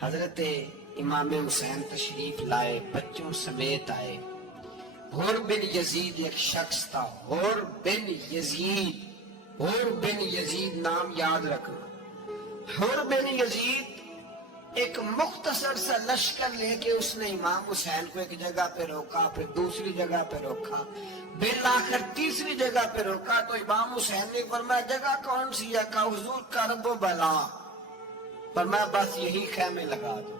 حضرت امام حسین تشریف لائے، بچوں سمیت آئے۔ حر بن یزید ایک شخص تھا، حر بن یزید، حر بن یزید نام یاد رکھنا۔ حر بن یزید ایک مختصر سا لشکر لے کے اس نے امام حسین کو ایک جگہ پہ روکا، پھر دوسری جگہ پہ روکا، بالآخر تیسری جگہ پہ روکا تو امام حسین نے فرمایا جگہ کون سی ہے؟ کہا حضور کرب و بلا۔ فرمایا بس یہی خیمے لگا دو،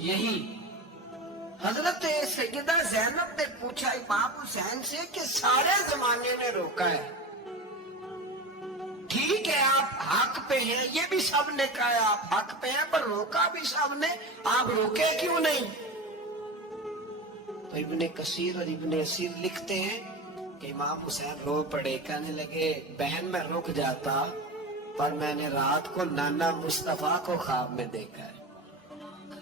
یہی۔ حضرت سیدہ زینب نے پوچھا امام حسین سے کہ سارے زمانے نے روکا ہے، ٹھیک ہے آپ حق پہ ہیں، یہ بھی سب نے کہا ہے آپ حق پہ ہیں، پر روکا بھی سب نے، آپ روکے کیوں نہیں؟ تو ابن کثیر اور ابن اسیر لکھتے ہیں کہ امام حسین رو پڑے، کہنے لگے بہن میں رک جاتا پر میں نے رات کو نانا مصطفیٰ کو خواب میں دیکھا ہے۔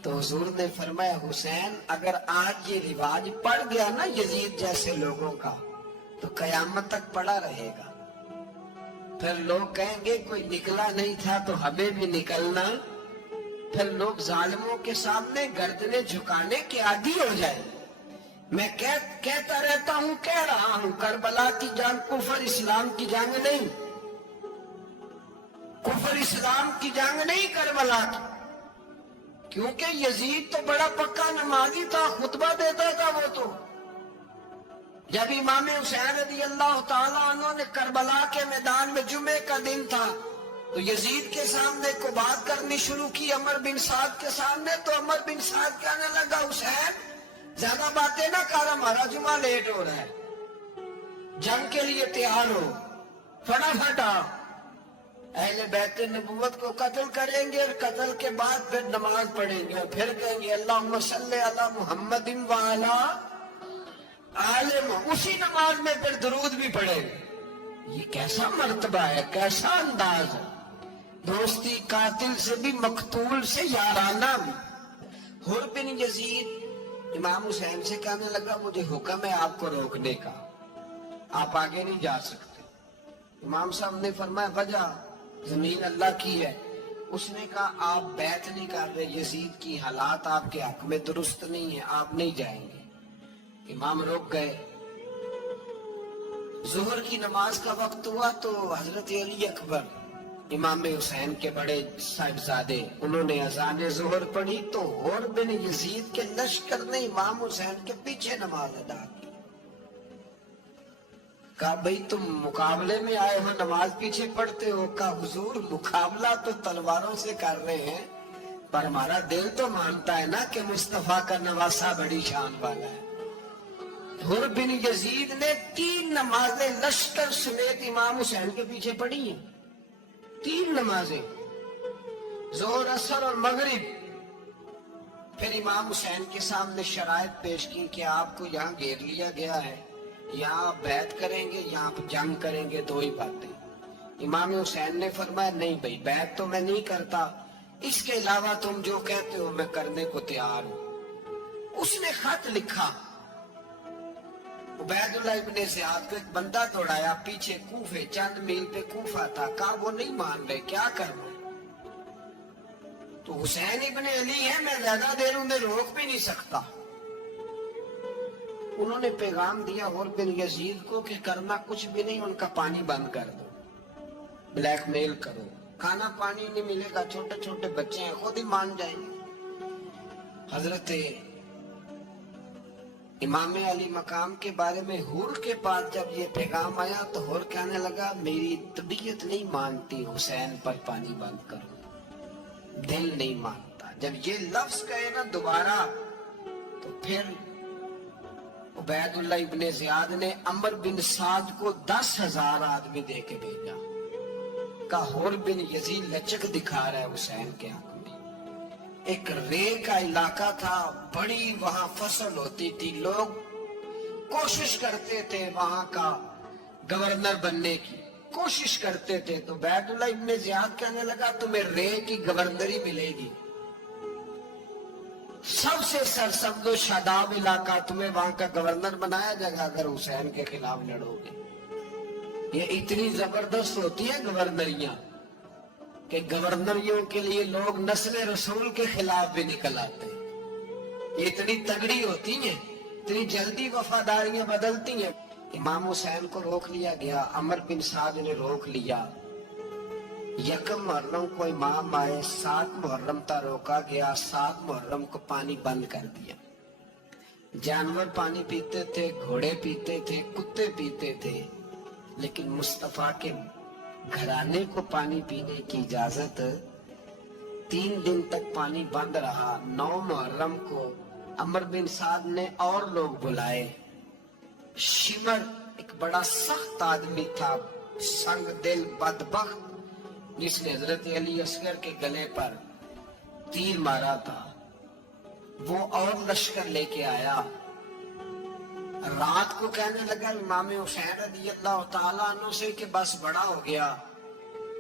تو حضور نے فرمایا حسین اگر آج یہ رواج پڑ گیا نا یزید جیسے لوگوں کا تو قیامت تک پڑا رہے گا، پھر لوگ کہیں گے کوئی نکلا نہیں تھا تو ہمیں بھی نکلنا، پھر لوگ ظالموں کے سامنے گردنیں جھکانے کے عادی ہو جائیں۔ میں کہتا رہتا ہوں، کہہ رہا ہوں، کربلا کی جنگ کفر اسلام کی جنگ نہیں، کفر اسلام کی جنگ نہیں کربلا کی، کیونکہ یزید تو بڑا پکا نمازی تھا، خطبہ دیتا تھا وہ تو۔ جب امام حسین رضی اللہ تعالیٰ عنہ نے کربلا کے میدان میں جمعے کا دن تھا تو یزید کے سامنے کو بات کرنی شروع کی عمر بن سعد کے سامنے، تو عمر بن سعد کہنے لگا حسین زیادہ باتیں نہ کر، ہمارا جمعہ لیٹ ہو رہا ہے، جنگ کے لیے تیار ہو، فٹافٹ آ۔ اہل بیت نبوت کو قتل کریں گے اور قتل کے بعد پھر نماز پڑھیں گے اور پھر کہیں گے اللہم صلی علی محمد وعلی آل محمد، اسی نماز میں پھر درود بھی پڑھیں گے۔ یہ کیسا مرتبہ ہے، کیسا انداز ہے، دوستی قاتل سے بھی مقتول سے یارانہ بھی۔ حر بن یزید امام حسین سے کہنے لگا مجھے حکم ہے آپ کو روکنے کا، آپ آگے نہیں جا سکتے۔ امام صاحب نے فرمایا وجہ زمین اللہ کی ہے۔ اس نے کہا آپ بیعت نہیں کر رہے، یزید کی حالات آپ کے حق میں درست نہیں ہیں، آپ نہیں جائیں گے۔ امام رک گئے۔ ظہر کی نماز کا وقت ہوا تو حضرت علی اکبر امام حسین کے بڑے صاحبزادے انہوں نے اذان ظہر پڑھی تو حر بن یزید کے لشکر نے امام حسین کے پیچھے نماز ادا کی۔ کہا بھئی تم مقابلے میں آئے ہو نماز پیچھے پڑھتے ہو؟ کہا حضور مقابلہ تو تلواروں سے کر رہے ہیں پر ہمارا دل تو مانتا ہے نا کہ مصطفیٰ کا نواسہ بڑی شان والا ہے۔ حر بن یزید نے 3 نمازیں لشکر سمیت امام حسین کے پیچھے پڑھی ہیں، 3 نمازیں، ظہر اثر اور مغرب۔ پھر امام حسین کے سامنے شرائط پیش کی کہ آپ کو یہاں گھیر لیا گیا ہے، یہاں آپ بیعت کریں گے یہاں آپ جنگ کریں گے، 2 ہی باتیں۔ امام حسین نے فرمایا نہیں بھائی بیعت تو میں نہیں کرتا، اس کے علاوہ تم جو کہتے ہو میں کرنے کو تیار ہوں۔ اس نے خط لکھا، عبید اللہ ابن زیاد کو ایک بندہ دوڑایا پیچھے کوفے، چند میل پہ کوفہ تھا، کہا وہ نہیں مان رہے، کیا کرنا؟ تو حسین ابن علی ہے، میں زیادہ دیر انہیں روک بھی نہیں سکتا۔ انہوں نے پیغام دیا حر بن یزید کو کہ کرنا کچھ بھی نہیں، ان کا پانی بند کر دو، بلیک میل کرو، کھانا پانی نہیں ملے گا، چھوٹے چھوٹے بچے ہیں خود ہی مان جائیں گے۔ حضرت امام علی مقام کے بارے میں حر کے پاس جب یہ پیغام آیا تو حر کہنے لگا میری طبیعت نہیں مانتی حسین پر پانی بند کرو، دل نہیں مانتا۔ جب یہ لفظ کہے نا دوبارہ تو پھر عبید اللہ ابن زیاد نے عمر بن سعد کو 10,000 آدمی دے کے بھیجا، کہا حر بن یزید لچک دکھا رہا ہے حسین کے حق میں۔ ایک رے کا علاقہ تھا، بڑی وہاں فصل ہوتی تھی، لوگ کوشش کرتے تھے وہاں کا گورنر بننے کی، کوشش کرتے تھے۔ تو عبید اللہ ابن زیاد کہنے لگا تمہیں رے کی گورنری ملے گی، سب سے سرسبز و شاداب علاقہ، تمہیں وہاں کا گورنر بنایا جائے گا اگر حسین کے خلاف لڑو گے۔ یہ اتنی زبردست ہوتی ہیں گورنریاں۔ کہ گورنریوں کے لیے لوگ نسل رسول کے خلاف بھی نکل آتے ہیں. یہ اتنی تگڑی ہوتی ہیں، اتنی جلدی وفاداریاں بدلتی ہیں. امام حسین کو روک لیا گیا، عمر بن سعد نے روک لیا. یکم محرم کو امام آئے، 7 محرم تا روکا گیا، 7 محرم کو پانی بند کر دیا. جانور پانی پیتے تھے، گھوڑے پیتے تھے، کتے پیتے تھے، لیکن مصطفیٰ کے گھرانے کو پانی پینے کی اجازت. 3 دن تک پانی بند رہا. 9 محرم کو عمر بن سعد نے اور لوگ بلائے. شمر ایک بڑا سخت آدمی تھا، سنگ دل بدبخت، جس نے حضرت علی اصغر کے گلے پر تیر مارا تھا، وہ اور لشکر لے کے آیا. رات کو کہنے لگا امام حسین رضی اللہ تعالیٰ عنہ سے کہ بس بڑا ہو گیا،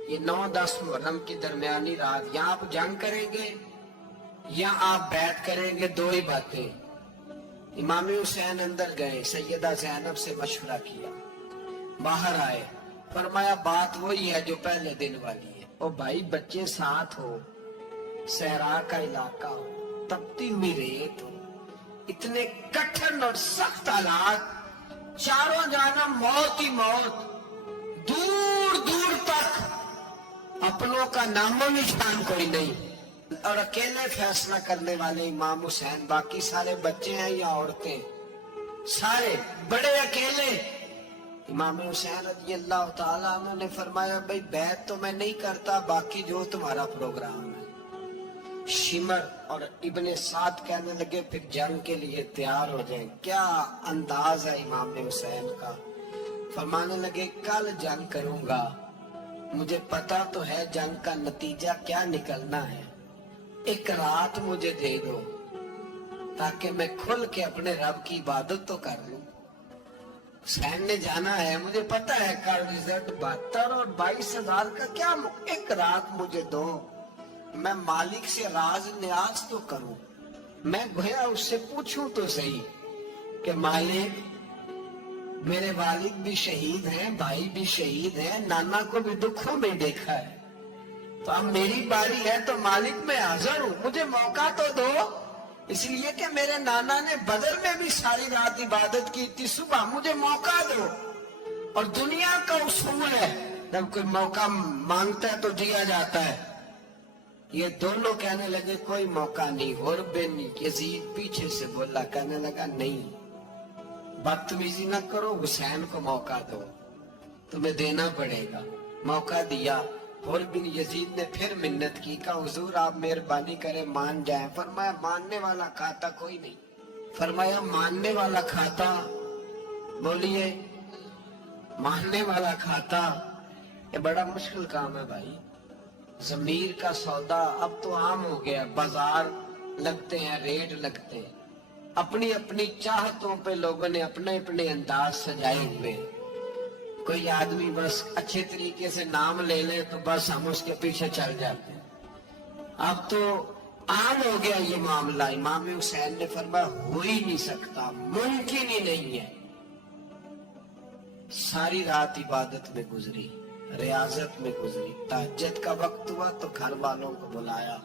یہ 9-10 محرم کی درمیانی رات، یا آپ جنگ کریں گے یا آپ بیعت کریں گے، 2 ہی باتیں. امام حسین اندر گئے، سیدہ زینب سے مشورہ کیا، باہر آئے، فرمایا بات وہی ہے جو پہلے دن والی ہے. او بھائی بچے ساتھ ہو، صحرا کا علاقہ ہو، تپتی ہوئی ریت ہو، اتنے کٹھن اور سخت حالات، چاروں جانب موت ہی موت، دور دور تک اپنوں کا نام و نشان کوئی نہیں، اور اکیلے فیصلہ کرنے والے امام حسین. باقی سارے بچے ہیں یا عورتیں، سارے بڑے اکیلے. امام حسین رضی اللہ تعالیٰ عنہ نے فرمایا بھئی بیعت تو میں نہیں کرتا، باقی جو تمہارا پروگرام ہے. شمر اور ابن سعد کہنے لگے پھر جنگ کے لیے تیار ہو جائیں. کیا انداز ہے امام حسین کا. فرمانے لگے کل جنگ کروں گا، مجھے پتا تو ہے جنگ کا نتیجہ کیا نکلنا ہے، 1 رات مجھے دے دو تاکہ میں کھل کے اپنے رب کی عبادت تو کر لوں. حسین نے جانا ہے، مجھے پتا ہے کا رزلٹ 72 اور 22,000 کا، کیا 1 رات مجھے دو، میں مالک سے راز نیاز تو کروں. میں گویا اس سے پوچھوں تو صحیح کہ مالک میرے والد بھی شہید ہیں، بھائی بھی شہید ہیں، نانا کو بھی دکھوں میں دیکھا ہے، تو اب میری باری ہے تو مالک میں حاضر ہوں، مجھے موقع تو دو. اس لیے کہ میرے نانا نے بدر میں بھی ساری رات عبادت کی تھی، صبح مجھے موقع دو. اور دنیا کا اصول ہے جب کوئی موقع مانگتا ہے تو دیا جاتا ہے. یہ دونوں کہنے لگے کوئی موقع نہیں. اور بن یزید پیچھے سے بولا، کہنے لگا نہیں بدتمیزی نہ کرو، حسین کو موقع دو، تمہیں دینا پڑے گا. موقع دیا. اور بن یزید نے پھر منت کی، کہا حضور آپ مہربانی کریں مان جائیں. فرمایا ماننے والا کھاتا کوئی نہیں. فرمایا ماننے والا کھاتا، بولیے ماننے والا کھاتا. یہ بڑا مشکل کام ہے بھائی. ضمیر کا سودا اب تو عام ہو گیا، بازار لگتے ہیں، ریٹ لگتے ہیں، اپنی اپنی چاہتوں پہ لوگوں نے اپنے اپنے انداز سجائے ہوئے. کوئی آدمی بس اچھے طریقے سے نام لے لے تو بس ہم اس کے پیچھے چل جاتے ہیں. اب تو عام ہو گیا یہ معاملہ. امام حسین نے فرمایا ہو ہی نہیں سکتا، ممکن ہی نہیں ہے. ساری رات عبادت میں گزری، ریاضت میں گزری. تہجد کا وقت ہوا تو گھر والوں کو بلایا،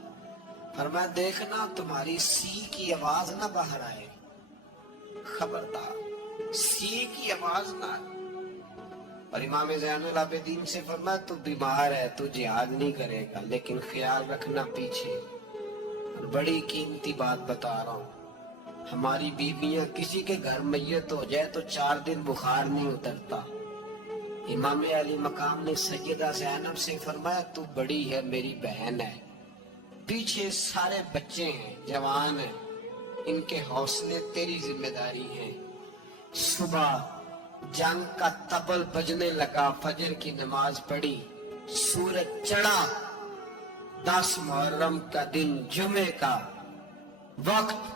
فرمایا دیکھنا تمہاری سی کی آواز نہ باہر آئے، خبردار سی کی آواز نہ آئے. اور امام زین العابدین سے فرمایا تو بیمار ہے، تو جہاد نہیں کرے گا، لیکن خیال رکھنا پیچھے. اور بڑی قیمتی بات بتا رہا ہوں، ہماری بیویاں کسی کے گھر میت ہو جائے تو 4 دن بخار نہیں اترتا. امام علی مقام نے سیدہ زینب سے فرمایا تو بڑی ہے، میری بہن ہے، پیچھے سارے بچے ہیں، جوان ہیں، ان کے حوصلے تیری ذمہ داری ہے. صبح جنگ کا طبل بجنے لگا، فجر کی نماز پڑھی، سورج چڑھا. 10 محرم کا دن، جمعے کا وقت.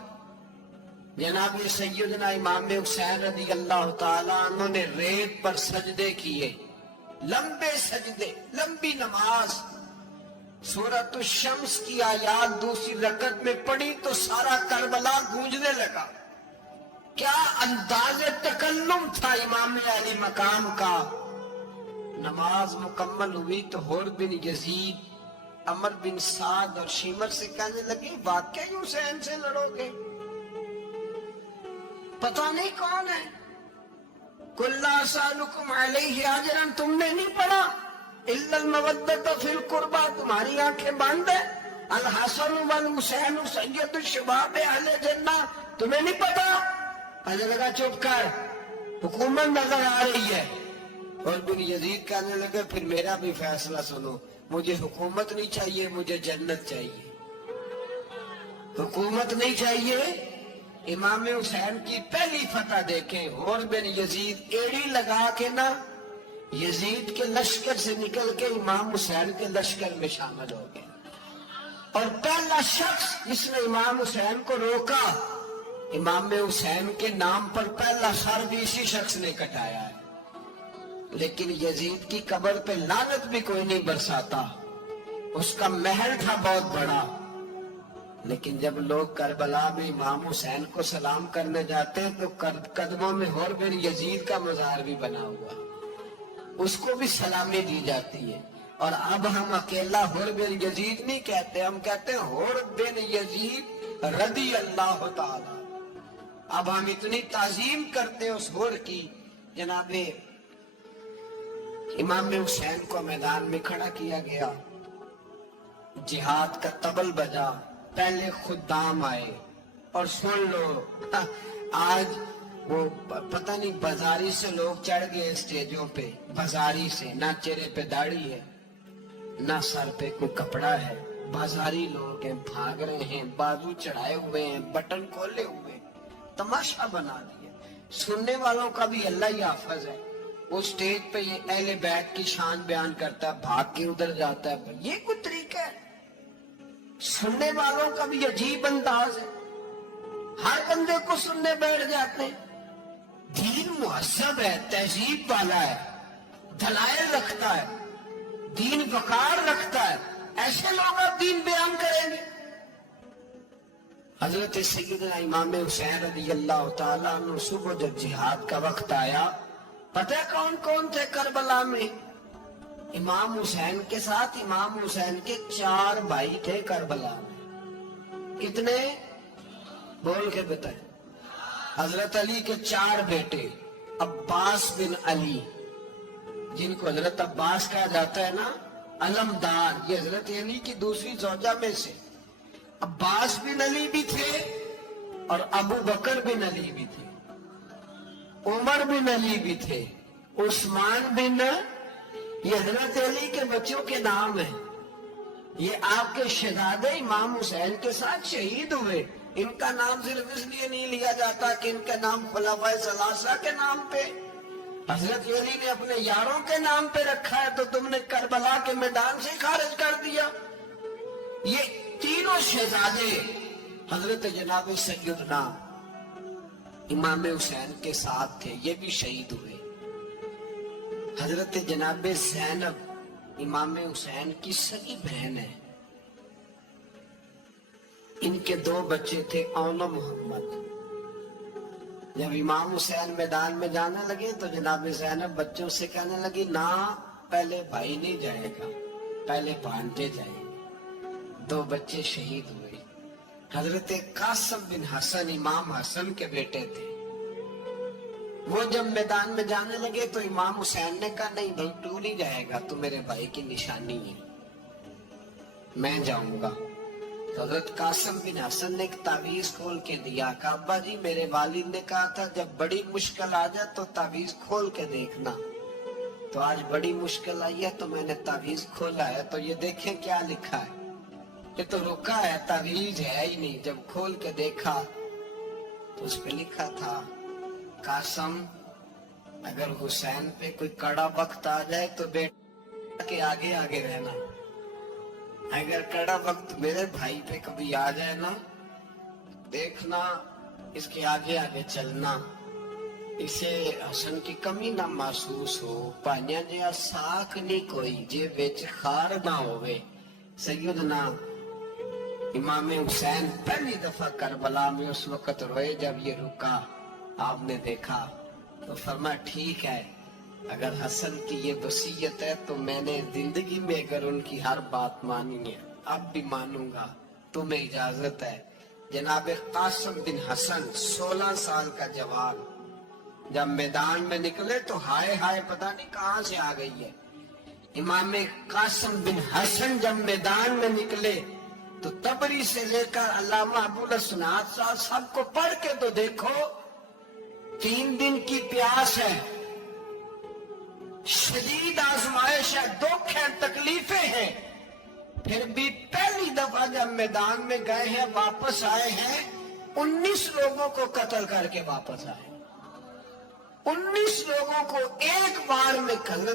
جناب سیدنا امام حسین رضی اللہ تعالیٰ عنہ نے ریت پر سجدے کیے، لمبے سجدے، لمبی نماز. سورۃ الشمس کی آیات دوسری رکعت میں پڑھی تو سارا کربلا گونجنے لگا. کیا انداز تکلم تھا امام علی مقام کا. نماز مکمل ہوئی تو حور بن یزید عمر بن سعد اور شیمر سے کہنے لگے واقعی حسین سے لڑو گے؟ پتہ نہیں کون ہے. قُلْ لَا أَسْأَلُكُمْ عَلَيْهِ أَجْرًا، تم نے نہیں پڑھا إِلَّا الْمَوَدَّةَ فِي الْقُرْبَى، تمہاری آنکھیں بند ہے. الحسن والحسین سید الشباب اہل جنہ، تمہیں نہیں پتا؟ کہنے لگا چپ کر، حکومت نظر آ رہی ہے. اور بن یزید کہنے لگے پھر میرا بھی فیصلہ سنو، مجھے حکومت نہیں چاہیے، مجھے جنت چاہیے. حکومت نہیں چاہیے. امام حسین کی پہلی فتح دیکھیں، اور بن یزید ایڑی لگا کے نا یزید کے لشکر سے نکل کے امام حسین کے لشکر میں شامل ہو گئے. اور پہلا شخص جس نے امام حسین کو روکا، امام حسین کے نام پر پہلا سر بھی اسی شخص نے کٹایا ہے. لیکن یزید کی قبر پہ لعنت بھی کوئی نہیں برساتا، اس کا محل تھا بہت بڑا. لیکن جب لوگ کربلا میں امام حسین کو سلام کرنے جاتے ہیں تو قدموں میں حور بن یزید کا مزار بھی بنا ہوا، اس کو بھی سلامی دی جاتی ہے. اور اب ہم اکیلا حور بن یزید نہیں کہتے، ہم کہتے ہیں حور بن یزید رضی اللہ تعالی. اب ہم اتنی تعظیم کرتے ہیں اس حور کی. جناب امام حسین کو میدان میں کھڑا کیا گیا، جہاد کا طبل بجا، پہلے خدام آئے. اور سن لو آج وہ پتہ نہیں بازاری سے لوگ چڑھ گئے اسٹیجوں پہ، بازاری سے، نہ چہرے پہ داڑھی ہے نہ سر پہ کوئی کپڑا ہے، بازاری لوگ ہیں، بھاگ رہے ہیں، بازو چڑھائے ہوئے ہیں، بٹن کھولے ہوئے، تماشا بنا دیا. سننے والوں کا بھی اللہ ہی حافظ ہے. وہ سٹیج پہ یہ اہل بیت کی شان بیان کرتا ہے، بھاگ کے ادھر جاتا ہے. یہ کوئی طریقہ ہے؟ سننے والوں کا بھی عجیب انداز ہے، ہر بندے کو سننے بیٹھ جاتے ہیں. دین مہذب ہے، تہذیب والا ہے، دلائل رکھتا ہے، دین وقار رکھتا ہے. ایسے لوگ اب دین بیان کریں گے؟ حضرت سیدنا امام حسین رضی اللہ تعالیٰ عنہ صبح جب جہاد کا وقت آیا، پتہ کون کون تھے کربلا میں؟ امام حسین کے ساتھ امام حسین کے 4 بھائی تھے کربلا میں. کتنے؟ بول کے بتائیں. حضرت علی کے 4 بیٹے، عباس بن علی، جن کو حضرت عباس کہا جاتا ہے نا، علمدار، یہ حضرت علی کی دوسری زوجہ میں سے. عباس بن علی بھی تھے اور ابو بکر بن علی بھی تھے، عمر بن علی بھی تھے، عثمان بن، یہ حضرت علی کے بچوں کے نام ہیں. یہ آپ کے شہزادے امام حسین کے ساتھ شہید ہوئے. ان کا نام صرف اس لیے نہیں لیا جاتا کہ ان کا نام خلفائے ثلاثہ کے نام پہ، حضرت علی نے اپنے یاروں کے نام پہ رکھا ہے تو تم نے کربلا کے میدان سے خارج کر دیا. یہ تینوں شہزادے حضرت جناب سیدنا امام حسین کے ساتھ تھے، یہ بھی شہید ہوئے. حضرت جناب زینب امام حسین کی سگی بہن ہے. ان کے 2 بچے تھے، اون و محمد. جب امام حسین میدان میں جانے لگے تو جناب زینب بچوں سے کہنے لگی نہ، پہلے بھائی نہیں جائے گا، پہلے بھانجے جائیں گے. 2 بچے شہید ہوئے. حضرت قاسم بن حسن امام حسن کے بیٹے تھے. وہ جب میدان میں جانے لگے تو امام حسین نے کہا نہیں بھائی تو نہیں جائے گا، تو میرے بھائی کی نشانی ہے، میں جاؤں گا. تو حضرت قاسم بن حسن نے ایک تعویذ کھول کے دیا. کہا ابا جی میرے والد نے کہا تھا جب بڑی مشکل آ جائے تو تعویذ کھول کے دیکھنا. تو آج بڑی مشکل آئی ہے تو میں نے تعویذ کھولا ہے، تو یہ دیکھیں کیا لکھا ہے. یہ تو رکا ہے، تعویذ ہے ہی نہیں. جب کھول کے دیکھا تو اس پہ لکھا تھا قاسم اگر حسین پہ کوئی کڑا وقت آ جائے تو بیٹا کے آگے آگے رہنا، اگر کڑا وقت میرے بھائی پہ کبھی آ جائے نا، دیکھنا اس کے آگے آگے چلنا، اسے حسن کی کمی نہ محسوس ہو. پائیاں جہاں ساکھ نہیں کوئی جے وچ خار نہ ہوئے. سیدنا امام حسین پہلی دفعہ کربلا میں اس وقت روئے جب یہ رکا. آپ نے دیکھا تو فرمایا ٹھیک ہے، اگر حسن کی یہ وصیت ہے تو میں نے زندگی میں اگر ان کی ہر بات مانی ہے، اب بھی مانوں گا، تمہیں اجازت ہے۔ جناب قاسم بن حسن 16 سال کا جوان جب میدان میں نکلے تو ہائے ہائے پتہ نہیں کہاں سے آ گئی ہے۔ امام قاسم بن حسن جب میدان میں نکلے تو تبری سے لے کر علامہ ابوالحسنات صاحب سب کو پڑھ کے تو دیکھو، 3 دن کی پیاس ہے، شدید آزمائش ہے، دکھ ہے، تکلیفیں ہیں، پھر بھی پہلی دفعہ جب میدان میں گئے ہیں واپس آئے ہیں 19 لوگوں کو قتل کر کے واپس آئے، 19 لوگوں کو ایک بار میں قتل،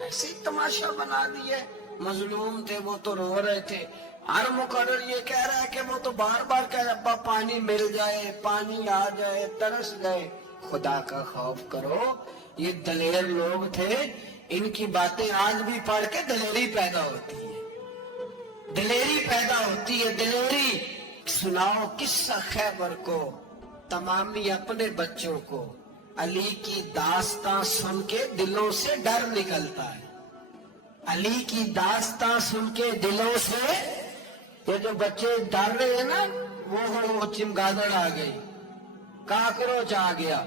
ایسے ہی تماشا بنا دیے۔ مظلوم تھے وہ تو رو رہے تھے، ہر مقرر یہ کہہ رہا ہے کہ وہ تو بار بار کہہ رہا ابا پانی مل جائے، پانی آ جائے، ترس گئے۔ خدا کا خوف کرو، یہ دلیر لوگ تھے، ان کی باتیں آج بھی پڑھ کے دلیری پیدا ہوتی ہے، دلیری پیدا ہوتی ہے، دلیری۔ سناؤ قصہ خیبر کو، تمامی اپنے بچوں کو، علی کی داستان سن کے دلوں سے ڈر نکلتا ہے، علی کی داستان سن کے دلوں سے، یہ جو بچے ڈر رہے ہیں نا، وہ چمگادڑ آ گئی، کاکروچ آ گیا،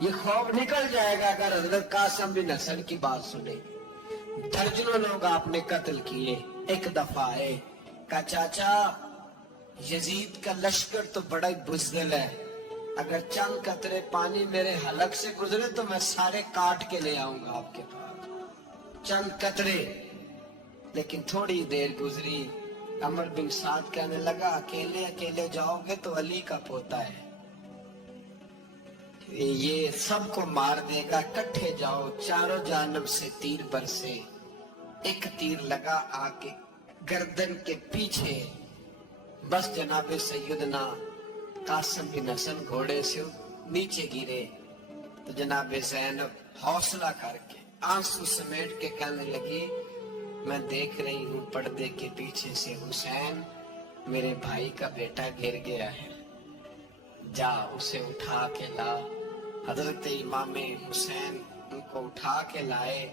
یہ خوف نکل جائے گا اگر حضرت قاسم بن حسن کی بات سنے۔ درجنوں لوگ آپ نے قتل کیے۔ ایک دفعہ آئے، کہا چاچا یزید کا لشکر تو بڑا ہی بزدل ہے، اگر چند قطرے پانی میرے حلق سے گزرے تو میں سارے کاٹ کے لے آؤں گا آپ کے پاس، چند قطرے۔ لیکن تھوڑی دیر گزری، عمر بن سعد کہنے لگا اکیلے اکیلے جاؤ گے تو علی کا پوتا ہے، یہ سب کو مار دے گا، اکٹھے جاؤ۔ چاروں جانب سے تیر برسے، ایک تیر لگا آ کے گردن کے پیچھے، بس جناب سیدنا قاسم بن حسن گھوڑے سے نیچے گرے تو جناب زینب حوصلہ کر کے آنسو سمیٹ کے کہنے لگی میں دیکھ رہی ہوں پردے کے پیچھے سے حسین میرے بھائی کا بیٹا گر گیا ہے، جا اسے اٹھا کے لا۔ حضرت امام حسین ان کو اٹھا کے لائے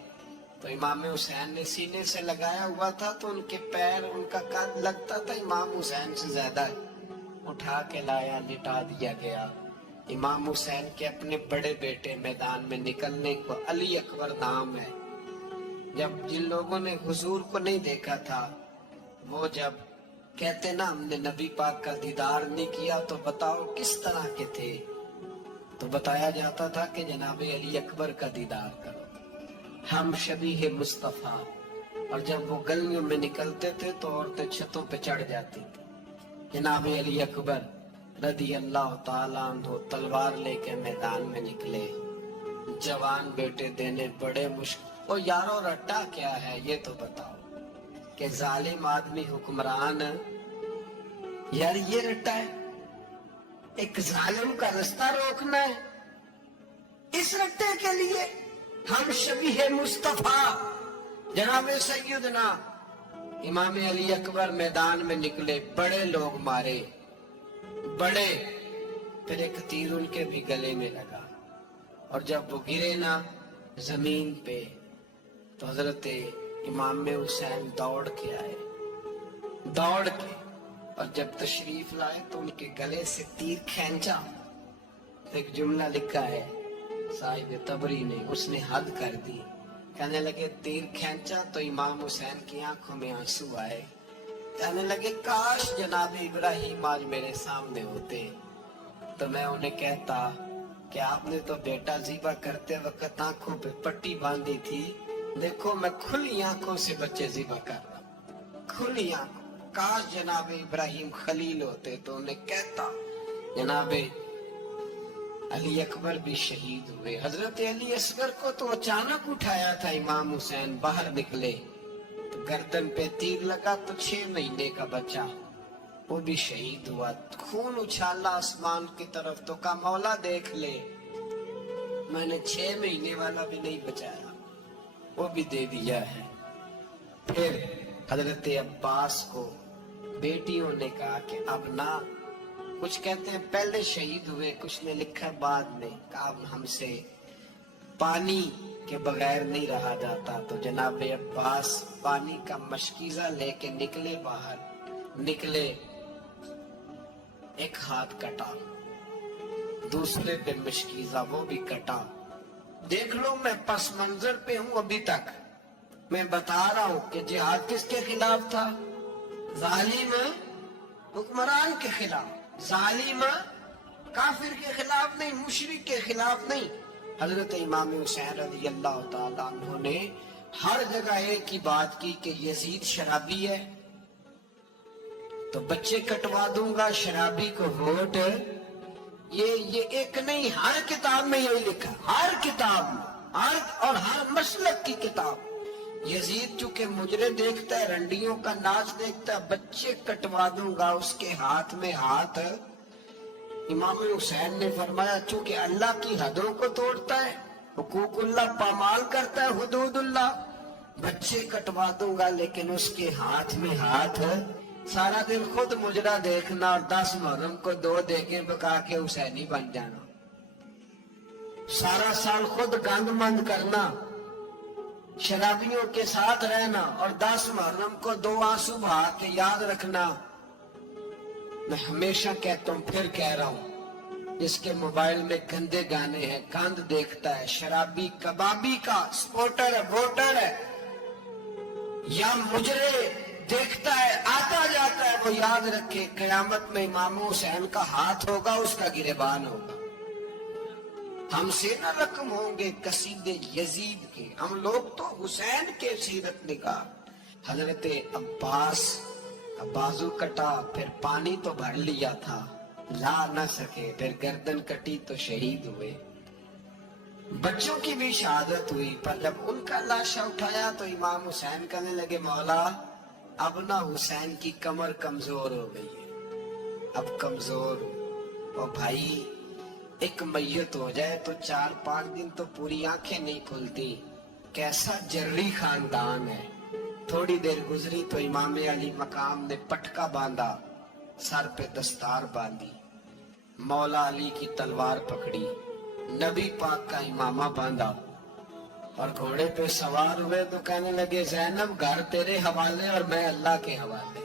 تو امام حسین نے سینے سے لگایا ہوا تھا تو ان کے پیر، ان کا قد لگتا تھا امام حسین سے زیادہ، اٹھا کے لایا، لٹا دیا گیا۔ امام حسین کے اپنے بڑے بیٹے میدان میں نکلنے کو علی اکبر نام ہے، جب جن لوگوں نے حضور کو نہیں دیکھا تھا وہ جب کہتے نا ہم نے نبی پاک کا دیدار نہیں کیا تو بتاؤ کس طرح کے تھے، تو بتایا جاتا تھا کہ جناب علی اکبر کا دیدار کرو، ہم شبیہ مصطفیٰ۔ اور جب وہ گلیوں میں نکلتے تھے تو عورتیں چھتوں پہ چڑھ جاتی تھی۔ جناب علی اکبر رضی اللہ تعالیٰ عنہ تلوار لے کے میدان میں نکلے، جوان بیٹے دینے بڑے مشکل۔ او یارو رٹا کیا ہے یہ تو بتاؤ، کہ ظالم آدمی حکمران، یار یہ رٹا ہے، ایک ظالم کا رستہ روکنا ہے، اس رٹے کے لیے ہم شبیہ مصطفیٰ۔ جناب سیدنا امام علی اکبر میدان میں نکلے، بڑے لوگ مارے، بڑے، پھر ایک تیر ان کے بھی گلے میں لگا، اور جب وہ گرے نا زمین پہ تو حضرت امام حسین دوڑ کے آئے، دوڑ کے، اور جب تشریف لائے تو ان کے گلے سے تیر کھینچا۔ ایک جملہ لکھا ہے صاحب تبری نے، اس نے حد کر دی، کہنے لگے تیر کھینچا تو امام حسین کی آنکھوں میں آنسو آئے، کہنے لگے کاش جناب ابراہیم آج میرے سامنے ہوتے تو میں انہیں کہتا کہ آپ نے تو بیٹا ذبح کرتے وقت آنکھوں پہ پٹی باندھی تھی، دیکھو میں کھلی آنکھوں سے بچے ذبح کر رہا ہوں، کھلی آنکھوں، کاش جناب ابراہیم خلیل ہوتے تو انہیں کہتا۔ جناب علی اکبر بھی شہید ہوئے۔ حضرت علی اصغر کو تو اچانک اٹھایا تھا امام حسین، باہر نکلے تو گردن پہ تیر لگا تو 6 مہینے کا بچہ وہ بھی شہید ہوا، خون اچھالا آسمان کی طرف تو کہا مولا دیکھ لے میں نے 6 مہینے والا بھی نہیں بچایا، وہ بھی دے دیا ہے۔ پھر حضرت عباس کو بیٹیوں نے کہا کہ اب نہ، کچھ کہتے ہیں پہلے شہید ہوئے، کچھ نے لکھا بعد میں، کہا اب ہم سے پانی کہ بغیر نہیں رہا جاتا. تو جناب عباس پانی کا مشکیزہ لے کے نکلے باہر. نکلے، ایک ہاتھ کٹا، دوسرے پہ مشکیزہ وہ بھی کٹا. دیکھ لو میں پس منظر پہ ہوں ابھی تک. میں بتا رہا ہوں کہ جہاد کس کے خلاف تھا؟ ظالم حکمران کے خلاف. ظالم کافر کے خلاف نہیں، مشرک کے خلاف نہیں. حضرت امام حسین رضی اللہ تعالیٰ عنہ نے ہر جگہ ایک ہی بات کی کہ یزید شرابی ہے تو بچے کٹوا دوں گا، شرابی کو ووٹ. یہ ایک نہیں، ہر کتاب میں یہی لکھا، ہر کتاب میں، اور ہر مسلک کی کتاب. یزید چونکہ مجرے دیکھتا ہے، رنڈیوں کا ناچ دیکھتا ہے، بچے کٹوا دوں گا، اس کے ہاتھ میں ہاتھ. امام حسین نے فرمایا چونکہ اللہ کی حدوں کو توڑتا ہے، حقوق اللہ پامال کرتا ہے، حدود اللہ، بچے کٹوا دوں گا لیکن اس کے ہاتھ میں ہاتھ. سارا دن خود مجرا دیکھنا اور 10 محرم کو 2 دیگیں پکا کے حسینی بن جانا. سارا سال خود گند مند کرنا، شرابیوں کے ساتھ رہنا اور 10 محرم کو 2 آنسو بہا کے یاد رکھنا. میں ہمیشہ کہتا ہوں، پھر کہہ رہا ہوں، جس کے موبائل میں گندے گانے ہیں، گند دیکھتا ہے، شرابی کبابی کا سپورٹر ہے، ووٹر ہے، یا مجرے دیکھتا ہے آتا جاتا ہے، وہ یاد رکھے قیامت میں امام حسین کا ہاتھ ہوگا، اس کا گریبان ہوگا. ہم سے نہ رقم ہوں گے قصیدے یزید کے، ہم لوگ تو حسین کے سیرت نگاہ. حضرت عباس کا بازو کٹا، پھر پانی تو بھر لیا تھا، لا نہ سکے، پھر گردن کٹی تو شہید ہوئے. بچوں کی بھی شہادت ہوئی، پر جب ان کا لاشا اٹھایا تو امام حسین کہنے لگے مولا اب نہ حسین کی کمر کمزور ہو گئی ہے، اب کمزور ہو. اور بھائی ایک میت ہو جائے تو 4-5 دن تو پوری آنکھیں نہیں کھلتی. کیسا جرری خاندان ہے. تھوڑی دیر گزری تو امام علی مقام نے پٹکا باندھا، سر پہ دستار باندھی، مولا علی کی تلوار پکڑی، نبی پاک کا امامہ باندھا اور گھوڑے پہ سوار ہوئے تو کہنے لگے زینب گھر تیرے حوالے اور میں اللہ کے حوالے،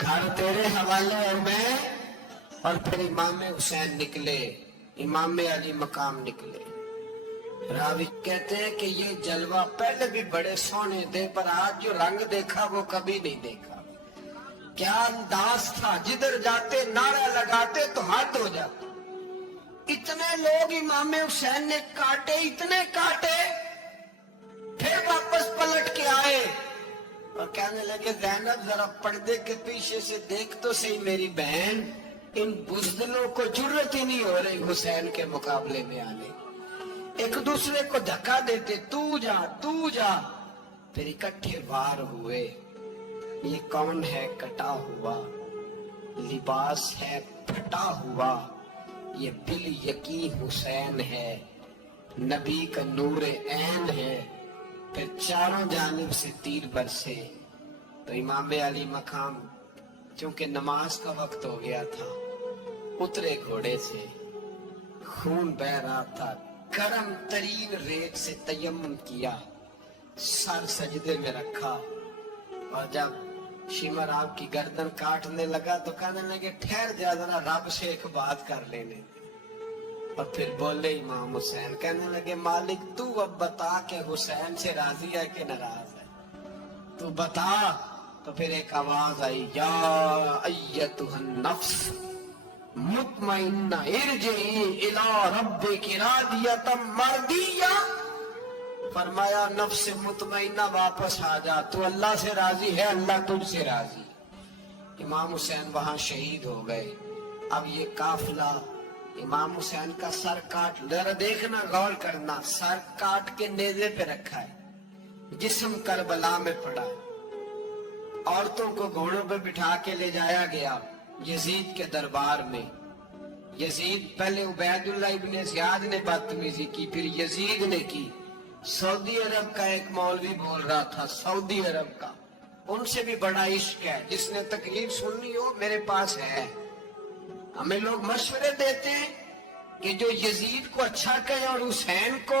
گھر تیرے حوالے اور میں. اور پھر امام حسین نکلے، امام علی مقام نکلے. راوی کہتے ہیں کہ یہ جلوہ پہلے بھی بڑے سونے تھے، پر آج جو رنگ دیکھا وہ کبھی نہیں دیکھا. کیا انداز تھا، جدھر جاتے نعرہ لگاتے تو حد ہو جاتا. اتنے لوگ امام حسین نے کاٹے، اتنے کاٹے، پھر واپس پلٹ کے آئے اور کہنے لگے زینب ذرا پردے کے پیچھے سے دیکھ تو صحیح میری بہن، ان بزدلوں کو جرت ہی نہیں ہو رہی حسین کے مقابلے میں آنے. ایک دوسرے کو دھکا دیتے، تو جا تو جا. پھر اکٹھے وار ہوئے. یہ کون ہے کٹا ہوا، لباس ہے پھٹا ہوا، یہ بال یقین حسین ہے، نبی کا نور عین ہے. پھر چاروں جانب سے تیر برسے تو امام علی مقام چونکہ نماز کا وقت ہو گیا تھا، اترے گھوڑے سے، خون بہ رہا تھا، گرم ترین ریت سے تیمم کیا، سر سجدے میں رکھا، اور جب شمر آپ کی گردن کاٹنے لگا تو کہنے لگے ٹھہر جا ذرا رب سے ایک بات کر لینے. اور پھر بولے امام حسین، کہنے لگے مالک تو اب بتا کہ حسین سے راضی ہے کہ ناراض ہے، تو بتا. تو پھر ایک آواز آئی، یا ایتھا النفس مطمئنہ ارجعی الی ربک راضیۃ مرضیہ. فرمایا نفس مطمئنہ واپس آ جا، تو اللہ سے راضی ہے، اللہ تجھ سے راضی. امام حسین وہاں شہید ہو گئے. اب یہ قافلہ امام حسین کا سر کاٹ، ذرا دیکھنا غور کرنا، سر کاٹ کے نیزے پہ رکھا ہے، جسم کربلا میں پڑا ہے. عورتوں کو گھوڑوں پہ بٹھا کے لے جایا گیا یزید کے دربار میں. یزید پہلے عبید اللہ ابن زیاد نے بدتمیزی کی، پھر یزید نے کی. سعودی عرب کا ایک مولوی بول رہا تھا، سعودی عرب کا، ان سے بھی بڑا عشق ہے، جس نے تقریر سننی ہو میرے پاس ہے. ہمیں لوگ مشورے دیتے ہیں کہ جو یزید کو اچھا کہے اور حسین کو